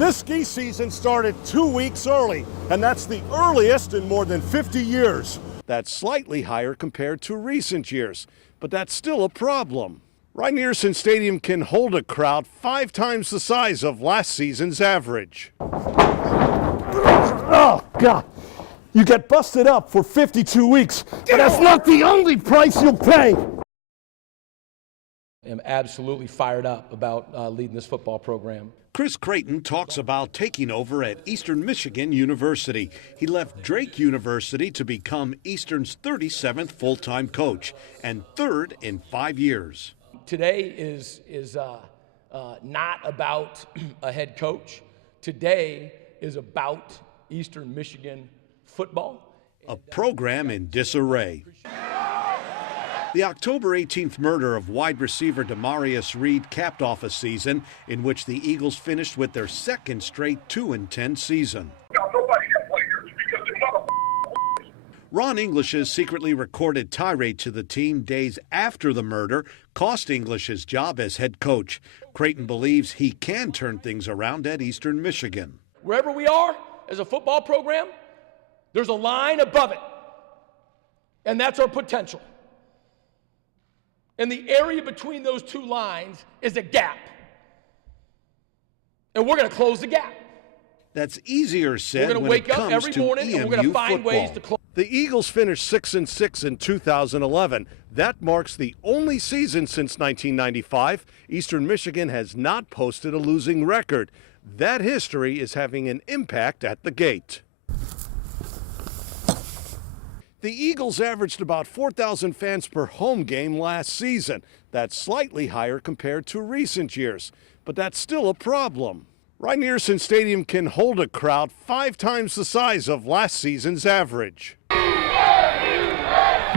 This ski season started 2 weeks early, and that's the earliest in more than 50 years. That's slightly higher compared to recent years, but that's still a problem. Rynearson Stadium can hold a crowd 5 times the size of last season's average. Oh, God. You get busted up for 52 weeks, but that's not the only price you'll pay. I'm absolutely fired up about leading this football program. Chris Creighton talks about taking over at Eastern Michigan University. He left Drake University to become Eastern's 37th full-time coach and 3rd in 5 years. Today is not about a head coach. Today is about Eastern Michigan football. A program in disarray. The October 18th murder of wide receiver Demarius Reed capped off a season in which the Eagles finished with their second straight 2-10 season. Nobody can play here because they're not a Ron English's secretly recorded tirade to the team days after the murder cost English his job as head coach. Creighton believes he can turn things around at Eastern Michigan. Wherever we are as a football program, there's a line above it, and that's our potential. And the area between those two lines is a gap. And we're going to close the gap. That's easier said when it comes to EMU football. We're going to wake up every morning and we're going to find ways to close. The Eagles finished 6-6 in 2011. That marks the only season since 1995 Eastern Michigan has not posted a losing record. That history is having an impact at the gate. The Eagles averaged about 4,000 fans per home game last season. That's slightly higher compared to recent years, but that's still a problem. Rynearson Stadium can hold a crowd 5 times the size of last season's average.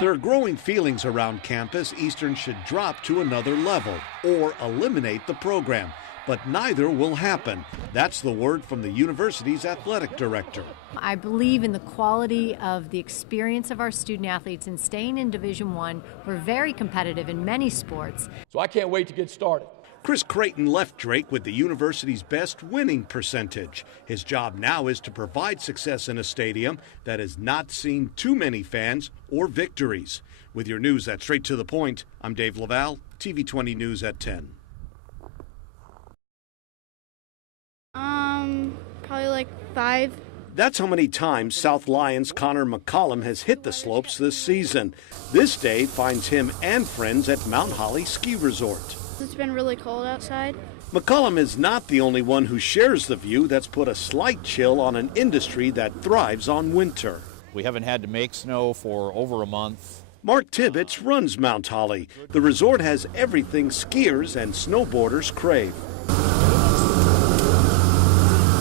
There are growing feelings around campus Eastern should drop to another level or eliminate the program. But neither will happen. That's the word from the university's athletic director. I believe in the quality of the experience of our student athletes and staying in Division I. We're very competitive in many sports. So I can't wait to get started. Chris Creighton left Drake with the university's best winning percentage. His job now is to provide success in a stadium that has not seen too many fans or victories. With your news that's straight to the point, I'm Dave Leval, TV 20 News at 10. Probably like 5. That's how many times South Lions' Connor McCollum has hit the slopes this season. This day finds him and friends at Mount Holly Ski Resort. It's been really cold outside. McCollum is not the only one who shares the view that's put a slight chill on an industry that thrives on winter. We haven't had to make snow for over a month. Mark Tibbetts runs Mount Holly. The resort has everything skiers and snowboarders crave.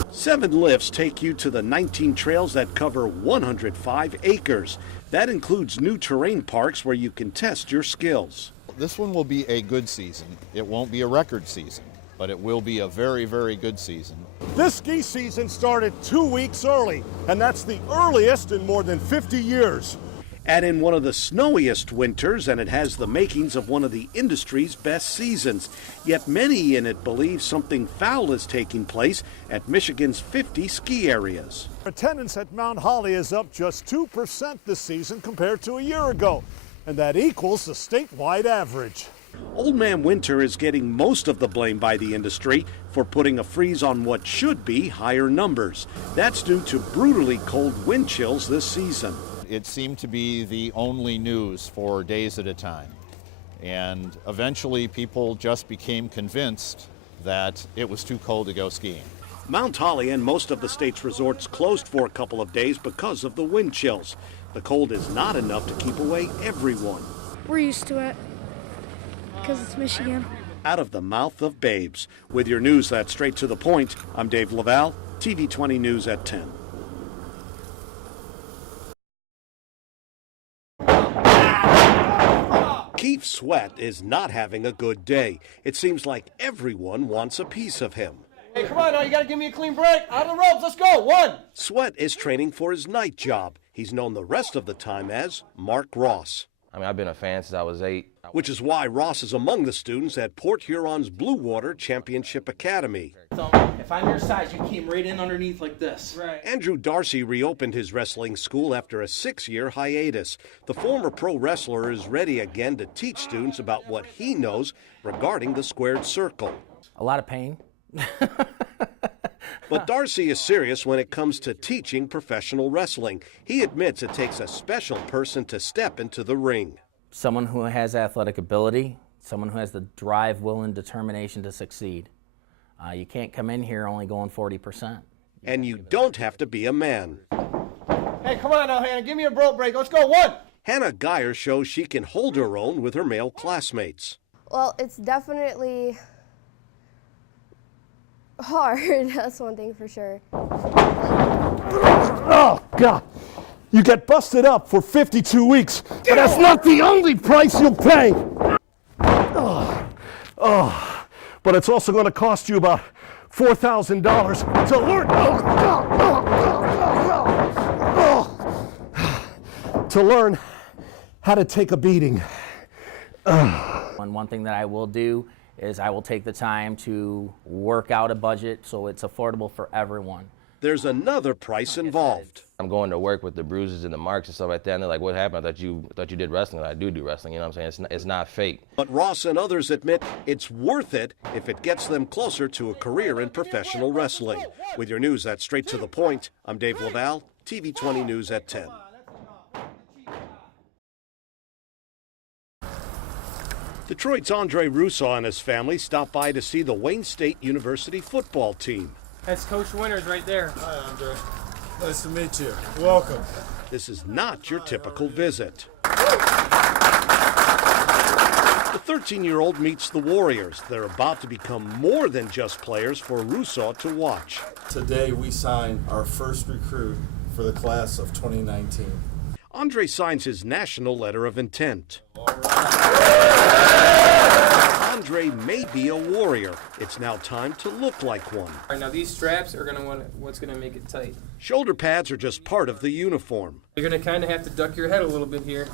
7 lifts take you to the 19 trails that cover 105 acres. That includes new terrain parks where you can test your skills. This one will be a good season. It won't be a record season, but it will be a very, very good season. This ski season started 2 weeks early, and that's the earliest in more than 50 years. Add in one of the snowiest winters, and it has the makings of one of the industry's best seasons. Yet many in it believe something foul is taking place at Michigan's 50 ski areas. Attendance at Mount Holly is up just 2% this season compared to a year ago, and that equals the statewide average. Old Man Winter is getting most of the blame by the industry for putting a freeze on what should be higher numbers. That's due to brutally cold wind chills this season. It seemed to be the only news for days at a time. And eventually people just became convinced that it was too cold to go skiing. Mount Holly and most of the state's resorts closed for a couple of days because of the wind chills. The cold is not enough to keep away everyone. We're used to it because it's Michigan. Out of the mouth of babes. With your news that's straight to the point, I'm Dave Leval, TV 20 News at 10. Keith Sweat is not having a good day. It seems like everyone wants a piece of him. Hey, come on now, you got to give me a clean break. Out of the ropes, let's go. 1. Sweat is training for his night job. He's known the rest of the time as Mark Ross. I mean, I've been a fan since I was 8. Which is why Ross is among the students at Port Huron's Blue Water Championship Academy. So if I'm your size, you came right in underneath like this. Right. Andrew Darcy reopened his wrestling school after a 6-year hiatus. The former pro wrestler is ready again to teach students about what he knows regarding the squared circle. A lot of pain. But Darcy is serious when it comes to teaching professional wrestling. He admits it takes a special person to step into the ring. Someone who has athletic ability, someone who has the drive, will, and determination to succeed. You can't come in here only going 40%. And you don't have to be a man. Hey, come on now, Hannah. Give me a bro break. Let's go. 1. Hannah Geyer shows she can hold her own with her male classmates. Well, it's definitely hard. That's one thing for sure. Oh, God. You get busted up for 52 weeks, but that's not the only price you'll pay. But it's also going to cost you about $4,000 to learn how to take a beating. And one thing that I will do is I will take the time to work out a budget so it's affordable for everyone. There's another price involved. I'm going to work with the bruises and the marks and stuff like that, and they're like, what happened? I thought you did wrestling. I do wrestling, you know what I'm saying? It's not fake. But Ross and others admit it's worth it if it gets them closer to a career in professional wrestling. With your news that's straight to the point, I'm Dave Leval, TV 20 News at 10. Detroit's Andre Rousseau and his family stopped by to see the Wayne State University football team. That's Coach Winters right there. Hi, Andre. Nice to meet you. Welcome. This is not your typical visit. The 13-year-old meets the Warriors. They're about to become more than just players for Rousseau to watch. Today we signed our first recruit for the class of 2019. Andre signs his national letter of intent. Andre may be a warrior. It's now time to look like one. All right, now these straps are what's gonna make it tight. Shoulder pads are just part of the uniform. You're gonna kind of have to duck your head a little bit here,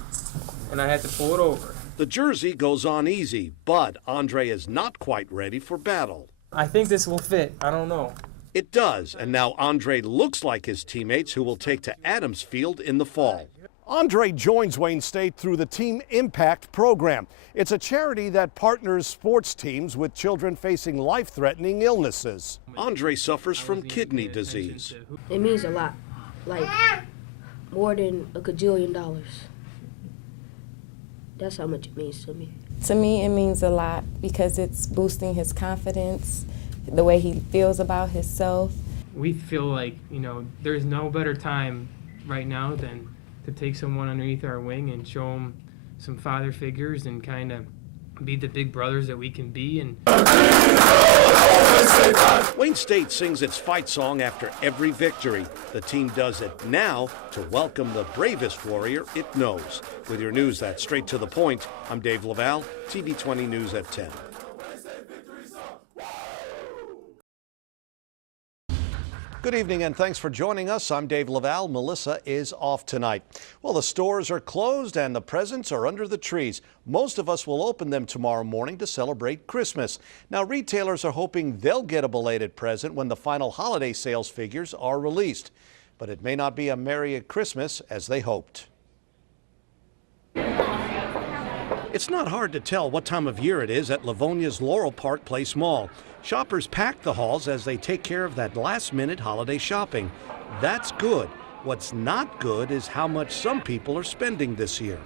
and I have to pull it over. The jersey goes on easy, but Andre is not quite ready for battle. I think this will fit. I don't know. It does, and now Andre looks like his teammates who will take to Adams Field in the fall. Andre joins Wayne State through the Team Impact program. It's a charity that partners sports teams with children facing life-threatening illnesses. Andre suffers from kidney disease. It means a lot, like more than $1 gajillion. That's how much it means to me. To me, it means a lot because it's boosting his confidence, the way he feels about himself. We feel like, there's no better time right now than to take someone underneath our wing and show them some father figures and kind of be the big brothers that we can be. And Wayne State sings its fight song after every victory. The team does it now to welcome the bravest warrior it knows. With your news that's straight to the point, I'm Dave Leval, TV 20 News at 10. Good evening and thanks for joining us. I'm Dave Leval. Melissa is off tonight. Well, the stores are closed and the presents are under the trees. Most of us will open them tomorrow morning to celebrate Christmas. Now, retailers are hoping they'll get a belated present when the final holiday sales figures are released. But it may not be a merry Christmas as they hoped. It's not hard to tell what time of year it is at Livonia's Laurel Park Place Mall. Shoppers pack the halls as they take care of that last-minute holiday shopping. That's good. What's not good is how much some people are spending this year.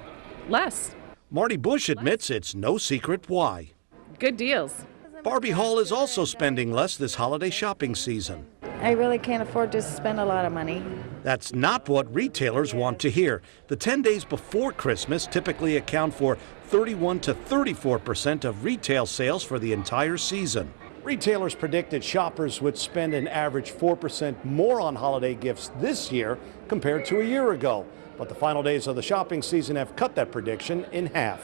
Less. Marty Bush admits it's no secret why. Good deals. Barbie Hall is also spending less this holiday shopping season. I really can't afford to spend a lot of money. That's not what retailers want to hear. The 10 days before Christmas typically account for 31 to 34% of retail sales for the entire season. Retailers predicted shoppers would spend an average 4% more on holiday gifts this year compared to a year ago. But the final days of the shopping season have cut that prediction in half.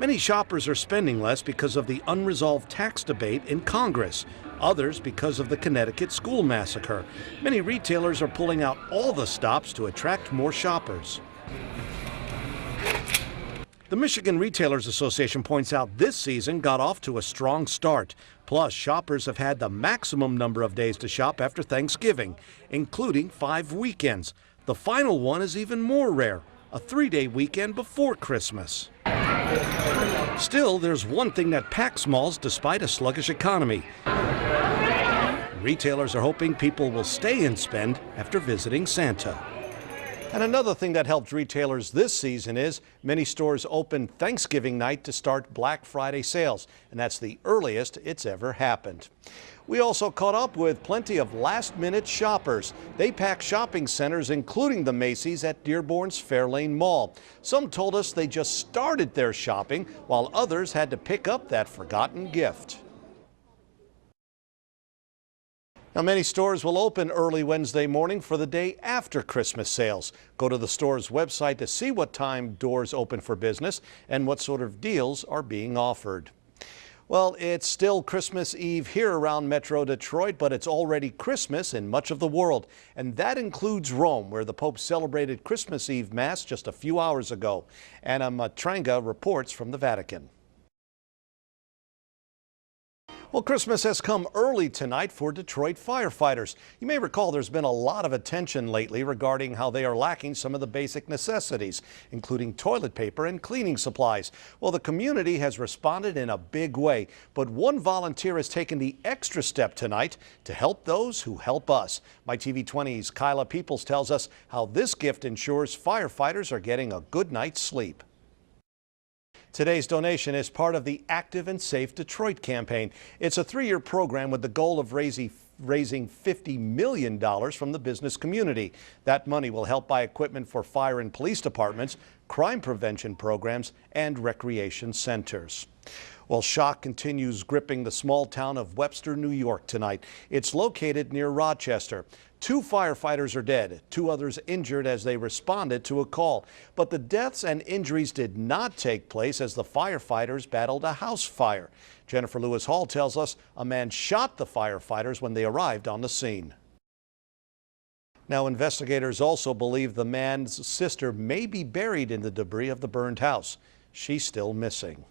Many shoppers are spending less because of the unresolved tax debate in Congress. Others because of the Connecticut school massacre. Many retailers are pulling out all the stops to attract more shoppers. The Michigan Retailers Association points out this season got off to a strong start. Plus, shoppers have had the maximum number of days to shop after Thanksgiving, including 5 weekends. The final one is even more rare, a 3-day weekend before Christmas. Still, there's one thing that packs malls despite a sluggish economy. Retailers are hoping people will stay and spend after visiting Santa. And another thing that helped retailers this season is many stores open Thanksgiving night to start Black Friday sales, and that's the earliest it's ever happened. We also caught up with plenty of last-minute shoppers. They pack shopping centers, including the Macy's at Dearborn's Fairlane Mall. Some told us they just started their shopping, while others had to pick up that forgotten gift. Now, many stores will open early Wednesday morning for the day after Christmas sales. Go to the store's website to see what time doors open for business and what sort of deals are being offered. Well, it's still Christmas Eve here around Metro Detroit, but it's already Christmas in much of the world. And that includes Rome, where the Pope celebrated Christmas Eve Mass just a few hours ago. Anna Matranga reports from the Vatican. Well, Christmas has come early tonight for Detroit firefighters. You may recall there's been a lot of attention lately regarding how they are lacking some of the basic necessities, including toilet paper and cleaning supplies. Well, the community has responded in a big way, but one volunteer has taken the extra step tonight to help those who help us. My TV 20's Kyla Peoples tells us how this gift ensures firefighters are getting a good night's sleep. Today's donation is part of the Active and Safe Detroit campaign. It's a 3-year program with the goal of raising $50 million from the business community. That money will help buy equipment for fire and police departments, crime prevention programs, and recreation centers. Well, shock continues gripping the small town of Webster, New York tonight. It's located near Rochester. 2 firefighters are dead, 2 others injured as they responded to a call. But the deaths and injuries did not take place as the firefighters battled a house fire. Jennifer Lewis Hall tells us a man shot the firefighters when they arrived on the scene. Now, investigators also believe the man's sister may be buried in the debris of the burned house. She's still missing.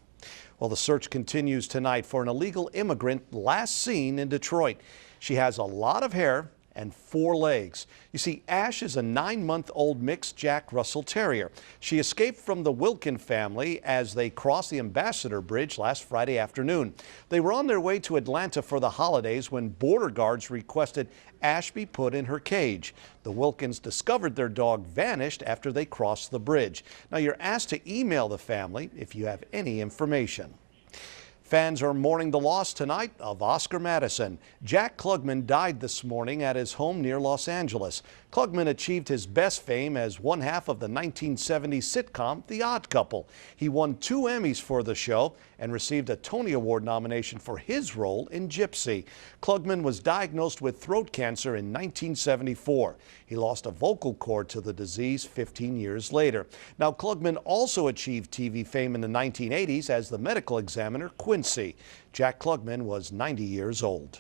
Well, the search continues tonight for an illegal immigrant last seen in Detroit. She has a lot of hair and 4 legs. You see, Ash is a 9-month-old mixed Jack Russell Terrier. She escaped from the Wilkin family as they crossed the Ambassador Bridge last Friday afternoon. They were on their way to Atlanta for the holidays when border guards requested Ash be put in her cage. The Wilkins discovered their dog vanished after they crossed the bridge. Now, you're asked to email the family if you have any information. Fans are mourning the loss tonight of Oscar Madison. Jack Klugman died this morning at his home near Los Angeles. Klugman achieved his best fame as one half of the 1970s sitcom The Odd Couple. He won 2 Emmys for the show and received a Tony Award nomination for his role in Gypsy. Klugman was diagnosed with throat cancer in 1974. He lost a vocal cord to the disease 15 years later. Now, Klugman also achieved TV fame in the 1980s as the medical examiner Quincy. Jack Klugman was 90 years old.